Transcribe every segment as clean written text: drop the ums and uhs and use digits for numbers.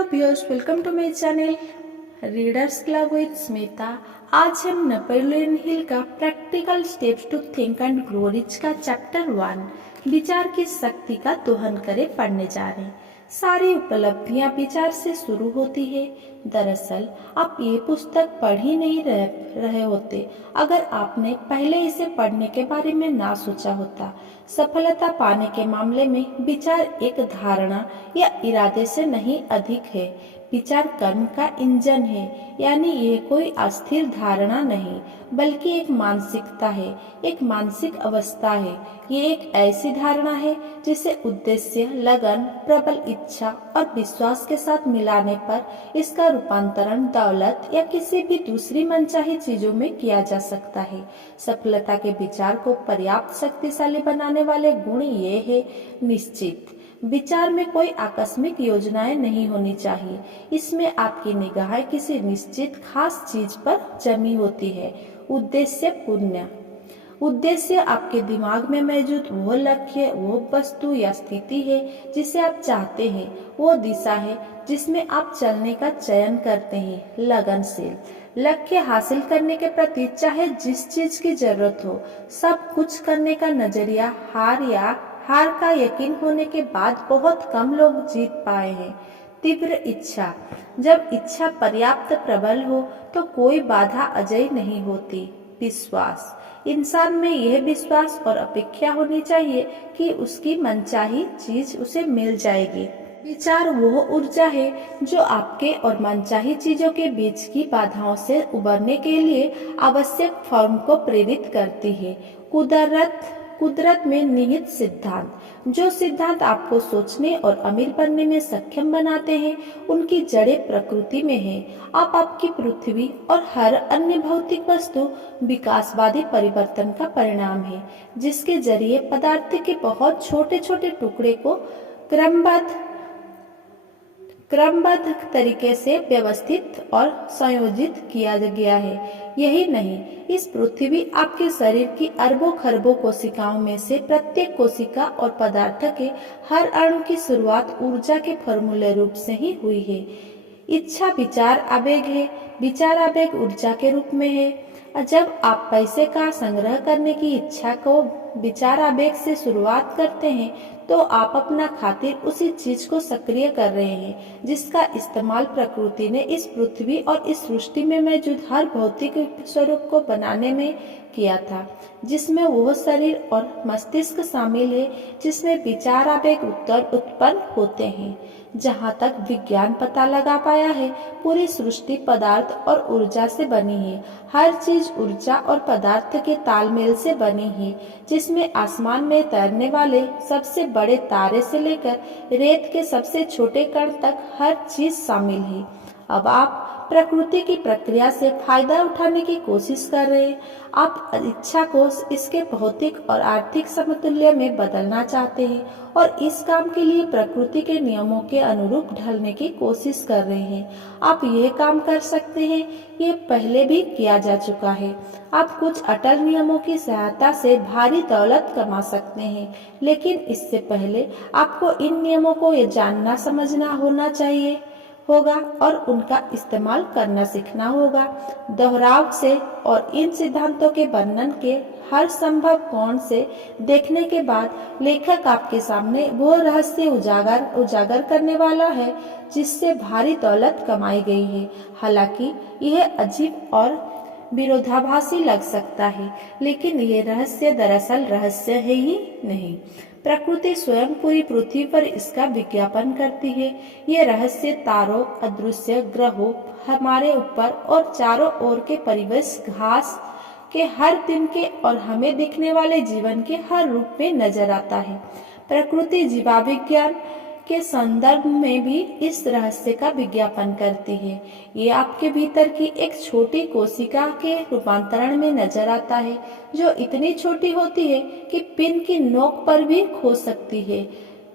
Hello viewers, welcome to my channel readers club with Smita. आज हम Napoleon Hill का practical steps to think and grow rich का chapter 1 विचार की शक्ति का दोहन करे पढ़ने जा रहे हैं। सारी उपलब्धियां विचार से शुरू होती है। दरअसल आप ये पुस्तक पढ़ ही नहीं रहे होते अगर आपने पहले इसे पढ़ने के बारे में ना सोचा होता। सफलता पाने के मामले में विचार एक धारणा या इरादे से नहीं अधिक है। विचार कर्म का इंजन है, यानी ये कोई अस्थिर धारणा नहीं बल्कि एक मानसिकता है, एक मानसिक अवस्था है। ये एक ऐसी धारणा है जिसे उद्देश्य, लगन, प्रबल इच्छा और विश्वास के साथ मिलाने पर इसका रूपांतरण दौलत या किसी भी दूसरी मनचाही चीजों में किया जा सकता है। सफलता के विचार को पर्याप्त शक्तिशाली बनाने वाले गुण ये है। निश्चित विचार में कोई आकस्मिक योजनाएं नहीं होनी चाहिए। इसमें आपकी निगाहें किसी निश्चित खास चीज पर जमी होती है। उद्देश्य पुण्य उद्देश्य आपके दिमाग में मौजूद वो लक्ष्य, वो वस्तु या स्थिति है जिसे आप चाहते हैं। वो दिशा है जिसमें आप चलने का चयन करते हैं। लगनशील लक्ष्य हासिल करने के प्रति चाहे जिस चीज की जरूरत हो, सब कुछ करने का नजरिया हार का यकीन होने के बाद बहुत कम लोग जीत पाए हैं। तीव्र इच्छा जब इच्छा पर्याप्त प्रबल हो तो कोई बाधा अजय नहीं होती। विश्वास इंसान में यह विश्वास और अपेक्षा होनी चाहिए कि उसकी मनचाही चीज उसे मिल जाएगी। विचार वो ऊर्जा है जो आपके और मनचाही चीजों के बीच की बाधाओं से उबरने के लिए आवश्यक फॉर्म को प्रेरित करती है। कुदरत में निहित सिद्धांत जो सिद्धांत आपको सोचने और अमीर बनने में सक्षम बनाते हैं, उनकी जड़ें प्रकृति में है। आप आपकी पृथ्वी और हर अन्य भौतिक वस्तु विकासवादी परिवर्तन का परिणाम है, जिसके जरिए पदार्थ के बहुत छोटे छोटे टुकड़े को क्रमबद्ध तरीके से व्यवस्थित और संयोजित किया गया है। यही नहीं, इस पृथ्वी आपके शरीर की अरबों खरबों कोशिकाओं में से प्रत्येक कोशिका और पदार्थ के हर अणु की शुरुआत ऊर्जा के फॉर्मूले रूप से ही हुई है। इच्छा विचार आवेग है, विचार आवेग ऊर्जा के रूप में है। जब आप पैसे का संग्रह करने की इच्छा को विचार आवेग से शुरुआत करते हैं तो आप अपना खातिर उसी चीज को सक्रिय कर रहे हैं जिसका इस्तेमाल प्रकृति ने इस पृथ्वी और इस सृष्टि में मौजूद हर भौतिक स्वरूप को बनाने में किया था, जिसमें वो शरीर और मस्तिष्क शामिल है जिसमें विचार आवेग उत्पन्न होते हैं। जहाँ तक विज्ञान पता लगा पाया है, पूरी सृष्टि पदार्थ और ऊर्जा से बनी है। हर चीज ऊर्जा और पदार्थ के तालमेल से बनी है, जिसमें आसमान में तैरने वाले सबसे बड़े तारे से लेकर रेत के सबसे छोटे कण तक हर चीज शामिल है। अब आप प्रकृति की प्रक्रिया से फायदा उठाने की कोशिश कर रहे हैं। आप इच्छा को इसके भौतिक और आर्थिक समतुल्य में बदलना चाहते हैं और इस काम के लिए प्रकृति के नियमों के अनुरूप ढलने की कोशिश कर रहे हैं। आप यह काम कर सकते हैं, ये पहले भी किया जा चुका है। आप कुछ अटल नियमों की सहायता से भारी दौलत कमा सकते हैं, लेकिन इससे पहले आपको इन नियमों को ये जानना समझना होगा और उनका इस्तेमाल करना सीखना होगा। दोहराव से और इन सिद्धांतों के वर्णन के हर संभव कोण से देखने के बाद लेखक आपके सामने वो रहस्य उजागर करने वाला है जिससे भारी दौलत कमाई गई है। हालांकि यह अजीब और विरोधाभासी लग सकता है, लेकिन ये रहस्य दरअसल रहस्य है ही नहीं। प्रकृति स्वयं पूरी पृथ्वी पर इसका विज्ञापन करती है। ये रहस्य तारों, अदृश्य ग्रहों, हमारे ऊपर और चारों ओर के परिवेश, घास के हर दिन के और हमें दिखने वाले जीवन के हर रूप में नजर आता है। प्रकृति जीवाविज्ञान के संदर्भ में भी इस रहस्य का विज्ञापन करती है। ये आपके भीतर की एक छोटी कोशिका के रूपांतरण में नजर आता है, जो इतनी छोटी होती है कि पिन की नोक पर भी खो सकती है।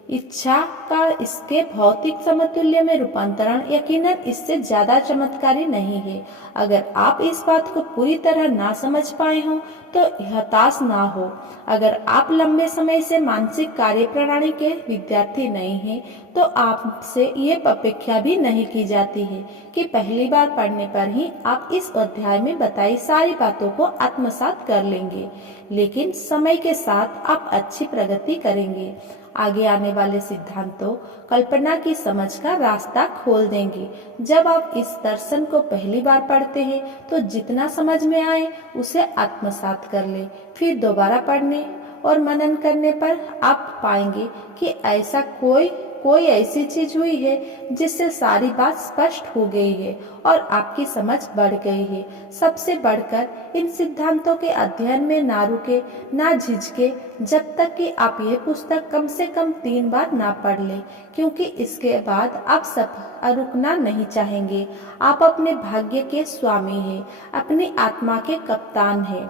इच्छा का इसके भौतिक समतुल्य में रूपांतरण यकीनन इससे ज्यादा चमत्कारी नहीं है। अगर आप इस बात को पूरी तरह ना समझ पाए हो तो हताश ना हो। अगर आप लंबे समय से मानसिक कार्य प्रणाली के विद्यार्थी नहीं हैं, तो आपसे ये अपेक्षा भी नहीं की जाती है कि पहली बार पढ़ने पर ही आप इस अध्याय में बताई सारी बातों को आत्मसात कर लेंगे। लेकिन समय के साथ आप अच्छी प्रगति करेंगे। आगे आने वाले सिद्धांतों कल्पना की समझ का रास्ता खोल देंगे। जब आप इस दर्शन को पहली बार पढ़ते हैं तो जितना समझ में आए उसे आत्मसात कर ले। फिर दोबारा पढ़ने और मनन करने पर आप पाएंगे कि ऐसा कोई ऐसी चीज हुई है जिससे सारी बात स्पष्ट हो गई है और आपकी समझ बढ़ गई है। सबसे बढ़कर इन सिद्धांतों के अध्ययन में ना रुके, ना झिझके, जब तक कि आप ये पुस्तक कम से कम 3 बार ना पढ़ ले, क्योंकि इसके बाद आप सब रुकना नहीं चाहेंगे। आप अपने भाग्य के स्वामी हैं, अपनी आत्मा के कप्तान हैं।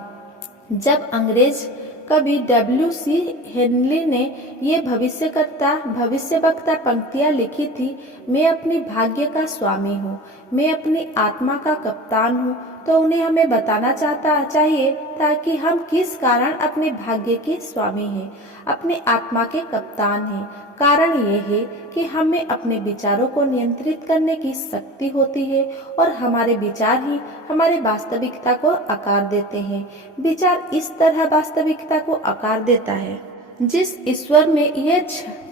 जब अंग्रेज कवि W.C. हेनली ने ये भविष्यवक्ता पंक्तियां लिखी थी, मैं अपनी भाग्य का स्वामी हूँ, मैं अपनी आत्मा का कप्तान हूँ, तो उन्हें हमें बताना चाहिए ताकि हम किस कारण अपने भाग्य के स्वामी हैं, अपने आत्मा के कप्तान हैं। कारण ये है कि हमें अपने विचारों को नियंत्रित करने की शक्ति होती है और हमारे विचार ही हमारे वास्तविकता को आकार देते हैं। विचार इस तरह वास्तविकता को आकार देता है। जिस ईश्वर में यह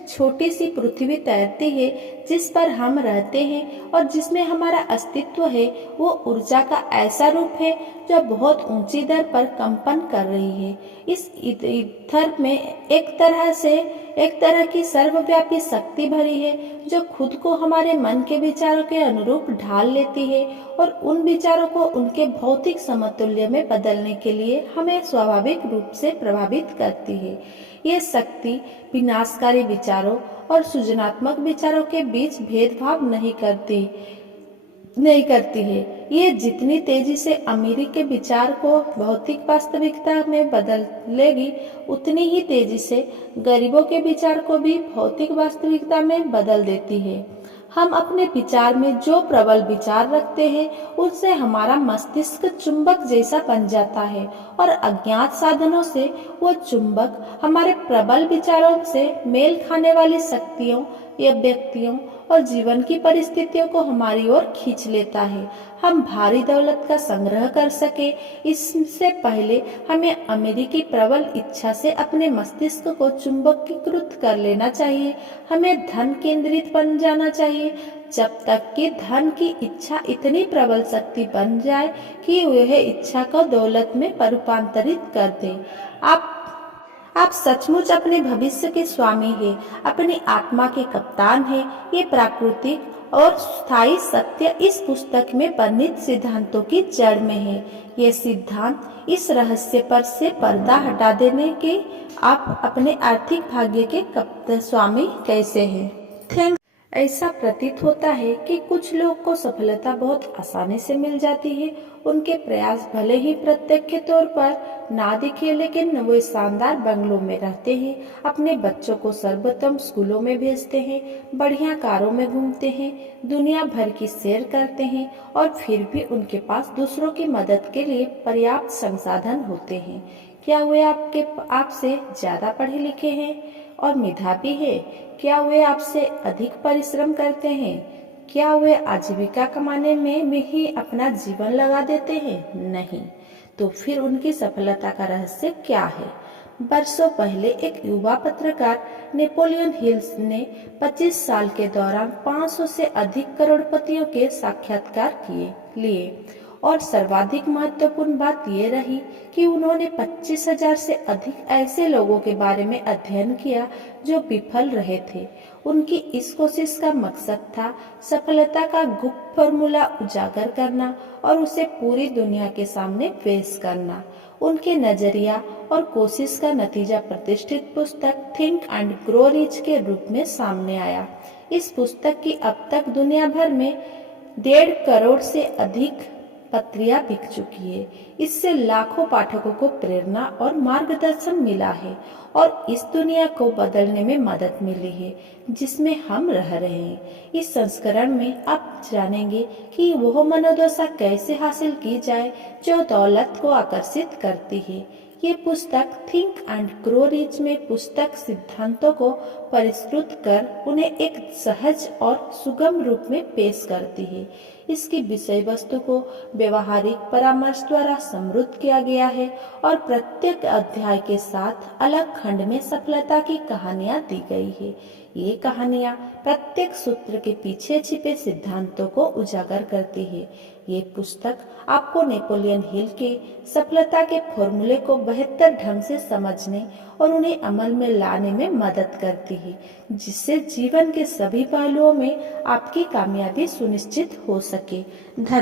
छोटी सी पृथ्वी तैरती है, जिस पर हम रहते हैं और जिसमें हमारा अस्तित्व है, वो ऊर्जा का ऐसा रूप है जो बहुत ऊंची दर पर कंपन कर रही है। इस ईथर में एक तरह की सर्वव्यापी शक्ति भरी है जो खुद को हमारे मन के विचारों के अनुरूप ढाल लेती है और उन विचारों को उनके भौतिक समतुल्य में बदलने के लिए हमें स्वाभाविक रूप से प्रभावित करती है। ये शक्ति विनाशकारी विचारों और सृजनात्मक विचारों के बीच भेदभाव नहीं करती है। ये जितनी तेजी से अमीरी के विचार को भौतिक वास्तविकता में बदलेगी, उतनी ही तेजी से गरीबों के विचार को भी भौतिक वास्तविकता में बदल देती है। हम अपने विचार में जो प्रबल विचार रखते हैं, उससे हमारा मस्तिष्क चुंबक जैसा बन जाता है और अज्ञात साधनों से वो चुंबक हमारे प्रबल विचारों से मेल खाने वाली शक्तियों या व्यक्तियों और जीवन की परिस्थितियों को हमारी ओर खींच लेता है। हम भारी दौलत का संग्रह कर सके, इससे पहले हमें अमेरिकी प्रबल इच्छा से अपने मस्तिष्क को चुंबकीकृत कर लेना चाहिए। हमें धन केंद्रित बन जाना चाहिए जब तक कि धन की इच्छा इतनी प्रबल शक्ति बन जाए कि वह इच्छा को दौलत में रूपांतरित कर दे। आप सचमुच अपने भविष्य के स्वामी हैं, अपनी आत्मा के कप्तान हैं। ये प्राकृतिक और स्थायी सत्य इस पुस्तक में वर्णित सिद्धांतों की जड़ में है। ये सिद्धांत इस रहस्य पर से पर्दा हटा देने के आप अपने आर्थिक भाग्य के स्वामी कैसे हैं। थैंक्स। ऐसा प्रतीत होता है कि कुछ लोग को सफलता बहुत आसानी से मिल जाती है। उनके प्रयास भले ही प्रत्यक्ष तौर पर ना दिखे, लेकिन वे शानदार बंगलों में रहते हैं, अपने बच्चों को सर्वोत्तम स्कूलों में भेजते हैं, बढ़िया कारों में घूमते हैं, दुनिया भर की सैर करते हैं और फिर भी उनके पास दूसरों की मदद के लिए पर्याप्त संसाधन होते हैं। क्या वे आपसे ज्यादा पढ़े लिखे हैं और मेधावी है? क्या वे आपसे अधिक परिश्रम करते हैं? क्या वे आजीविका कमाने में भी अपना जीवन लगा देते हैं? नहीं। तो फिर उनकी सफलता का रहस्य क्या है? वर्षों पहले एक युवा पत्रकार नेपोलियन हिल्स ने 25 साल के दौरान 500 से अधिक करोड़पतियों के साक्षात्कार लिए और सर्वाधिक महत्वपूर्ण बात यह रही कि उन्होंने 25,000 से अधिक ऐसे लोगों के बारे में अध्ययन किया जो विफल रहे थे। उनकी इस कोशिश का मकसद था सफलता का गुप्त फॉर्मूला उजागर करना और उसे पूरी दुनिया के सामने पेश करना। उनके नजरिया और कोशिश का नतीजा प्रतिष्ठित पुस्तक थिंक एंड ग्रो रिच के रूप में सामने आया। इस पुस्तक की अब तक दुनिया भर में 1.5 करोड़ से अधिक पत्रियां बिक चुकी है। इससे लाखों पाठकों को प्रेरणा और मार्गदर्शन मिला है और इस दुनिया को बदलने में मदद मिली है जिसमें हम रह रहे हैं। इस संस्करण में आप जानेंगे कि वह मनोदशा कैसे हासिल की जाए जो दौलत को आकर्षित करती है। ये पुस्तक थिंक एंड ग्रो रिच में पुस्तक सिद्धांतों को परिष्कृत कर उन्हें एक सहज और सुगम रूप में पेश करती है। इसकी विषय वस्तु को व्यवहारिक परामर्श द्वारा समृद्ध किया गया है और प्रत्येक अध्याय के साथ अलग खंड में सफलता की कहानियां दी गई है। ये कहानियां प्रत्येक सूत्र के पीछे छिपे सिद्धांतों को उजागर करती है। ये पुस्तक आपको नेपोलियन हिल के सफलता के फॉर्मूले को बेहतर ढंग से समझने और उन्हें अमल में लाने में मदद करती है, जिससे जीवन के सभी पहलुओं में आपकी कामयाबी सुनिश्चित हो सके। धन्यवाद।